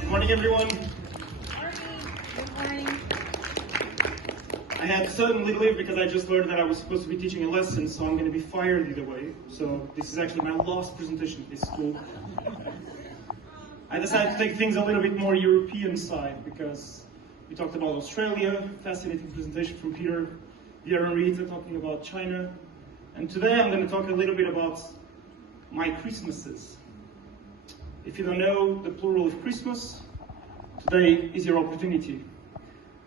Good morning, everyone. Good morning. I had to suddenly leave because I just learned that I was supposed to be teaching a lesson, so I'm going to be fired either way. So this is actually my last presentation at this school. I decided to take things a little bit more European side because we talked about Australia, fascinating presentation from Peter, Vera and Rita talking about China. And today I'm going to talk a little bit about my Christmases. If you don't know the plural of Christmas, today is your opportunity.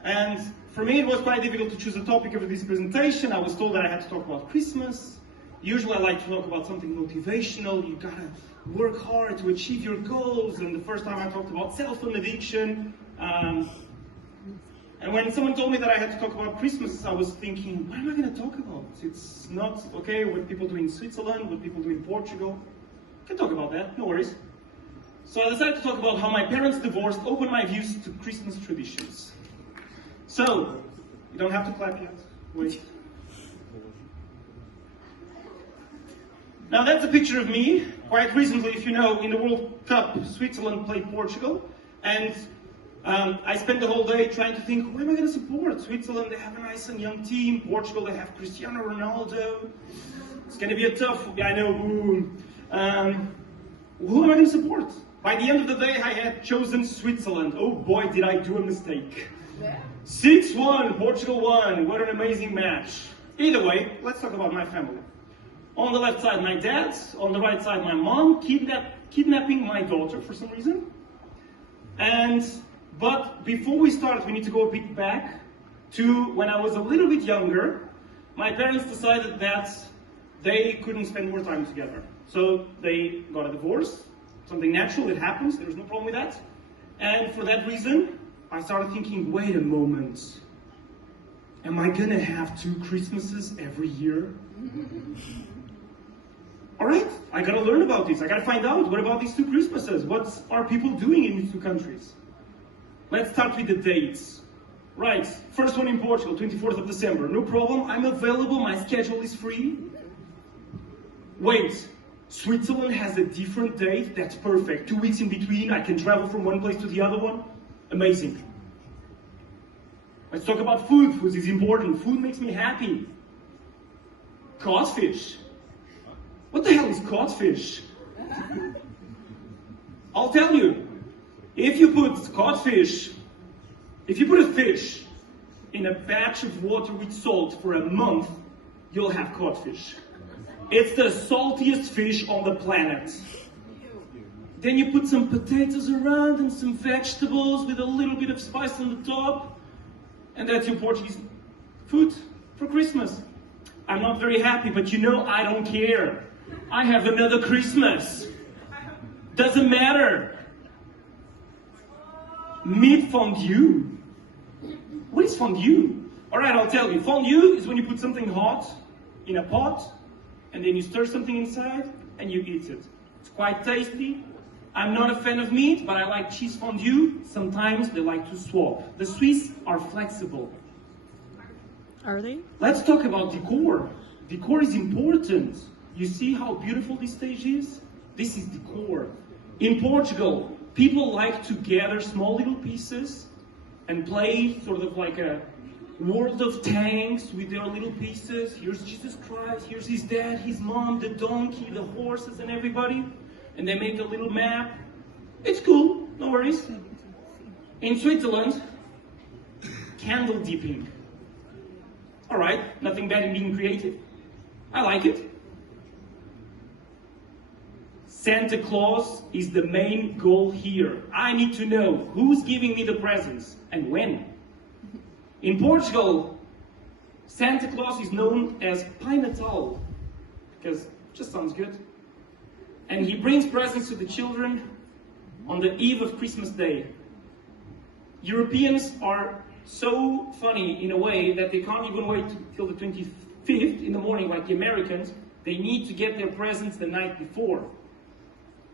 And for me, it was quite difficult to choose a topic of this presentation. I was told that I had to talk about Christmas. Usually I like to talk about something motivational. You gotta work hard to achieve your goals. And the first time I talked about cell phone addiction. And when someone told me that I had to talk about Christmas, I was thinking, what am I going to talk about? It's not okay what people do in Switzerland, what people do in Portugal. I can talk about that, no worries. So I decided to talk about how my parents' divorce opened my views to Christmas traditions. So, you don't have to clap yet. Wait. Now that's a picture of me. Quite recently, if you know, in the World Cup, Switzerland played Portugal. And I spent the whole day trying to think, who am I going to support? Switzerland, they have a nice and young team. Portugal, they have Cristiano Ronaldo. It's going to be a tough, I know, boom. Who am I going to support? By the end of the day, I had chosen Switzerland. Oh boy, did I do a mistake. 6-1, Portugal won. What an amazing match. Either way, let's talk about my family. On the left side, my dad. On the right side, my mom, kidnapping my daughter for some reason. But before we start, we need to go a bit back to when I was a little bit younger. My parents decided that they couldn't spend more time together. So they got a divorce, something natural, it happens, there's no problem with that. And for that reason, I started thinking, wait a moment, am I gonna have 2 Christmases every year? All right, I gotta learn about this, I gotta find out, what about these 2 Christmases? What are people doing in these 2 countries? Let's start with the dates. Right, first one in Portugal, 24th of December. No problem, I'm available, my schedule is free. Wait, Switzerland has a different date? That's perfect. 2 weeks in between, I can travel from one place to the other one. Amazing. Let's talk about food. Food is important. Food makes me happy. Codfish. What the hell is codfish? I'll tell you. If you put a fish in a batch of water with salt for a month, you'll have codfish. It's the saltiest fish on the planet. Then you put some potatoes around and some vegetables with a little bit of spice on the top, and that's your Portuguese food for Christmas. I'm not very happy, but you know I don't care. I have another Christmas. Doesn't matter. Meat fondue. What is fondue? Alright, I'll tell you. Fondue is when you put something hot in a pot, and then you stir something inside, and you eat it. It's quite tasty. I'm not a fan of meat, but I like cheese fondue. Sometimes they like to swap. The Swiss are flexible. Are they? Let's talk about decor. Decor is important. You see how beautiful this stage is? This is decor. In Portugal, people like to gather small little pieces and play sort of like a world of tanks with their little pieces. Here's Jesus Christ, here's his dad, his mom, the donkey, the horses, and everybody. And they make a little map. It's cool, no worries. In Switzerland, candle dipping. Alright, nothing bad in being creative. I like it. Santa Claus is the main goal here. I need to know who's giving me the presents and when. In Portugal, Santa Claus is known as Pai Natal, because it just sounds good. And he brings presents to the children on the eve of Christmas Day. Europeans are so funny in a way that they can't even wait till the 25th in the morning like the Americans. They need to get their presents the night before.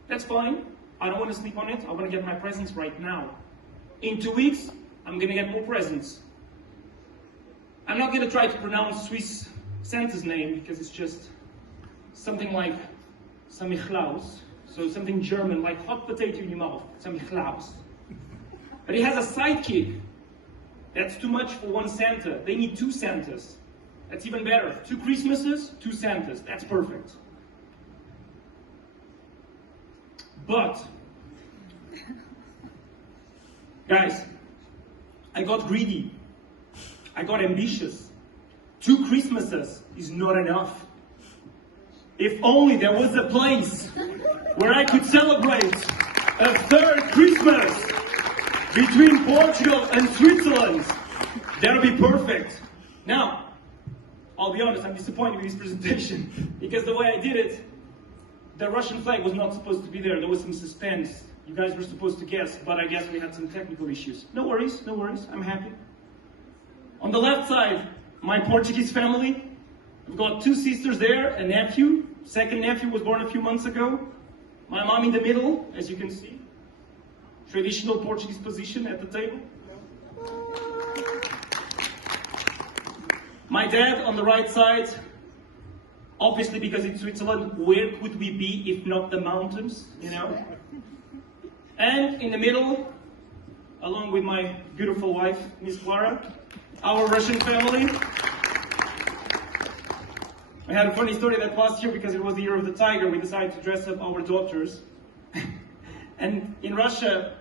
That's fine. I don't want to sleep on it. I want to get my presents right now. In 2 weeks, I'm going to get more presents. I'm not going to try to pronounce Swiss Santa's name because it's just something like Samichlaus. So something German, like hot potato in your mouth. Samichlaus. But he has a sidekick. That's too much for one Santa. They need 2 Santas. That's even better. 2 Christmases, 2 Santas. That's perfect. But, guys, I got greedy. I got ambitious. 2 Christmases is not enough. If only there was a place where I could celebrate a 3rd Christmas between Portugal and Switzerland. That would be perfect. Now, I'll be honest, I'm disappointed with this presentation because the way I did it, the Russian flag was not supposed to be there. There was some suspense. You guys were supposed to guess, but I guess we had some technical issues. No worries, I'm happy. On the left side, my Portuguese family. We've got 2 sisters there, a nephew. 2nd nephew was born a few months ago. My mom in the middle, as you can see. Traditional Portuguese position at the table. My dad on the right side. Obviously, because it's Switzerland, where could we be if not the mountains, you know? And in the middle, along with my beautiful wife, Miss Clara, our Russian family. I had a funny story that last year, because it was the year of the tiger, we decided to dress up our daughters. And in Russia,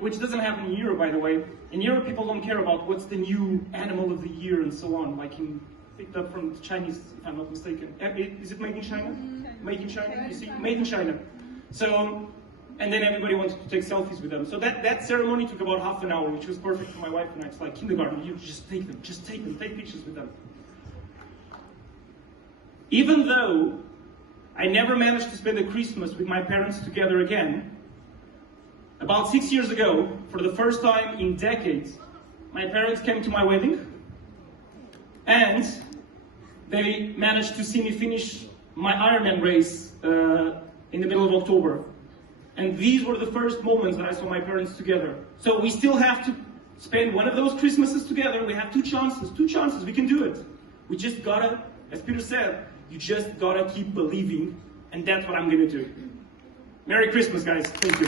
which doesn't happen in Europe, by the way, in Europe people don't care about what's the new animal of the year and so on, like picked up from the Chinese, if I'm not mistaken. Is it made in China? Made in China, you see? Made in China. So, and then everybody wanted to take selfies with them. So that ceremony took about half an hour, which was perfect for my wife and I. It's like kindergarten, you just take them, take pictures with them. Even though I never managed to spend a Christmas with my parents together again, about 6 years ago, for the first time in decades, my parents came to my wedding, and they managed to see me finish my Ironman race in the middle of October. And these were the first moments that I saw my parents together. So we still have to spend one of those Christmases together. We have 2 chances, we can do it. We just gotta, as Peter said, you just gotta keep believing, and that's what I'm gonna do. Merry Christmas, guys. Thank you.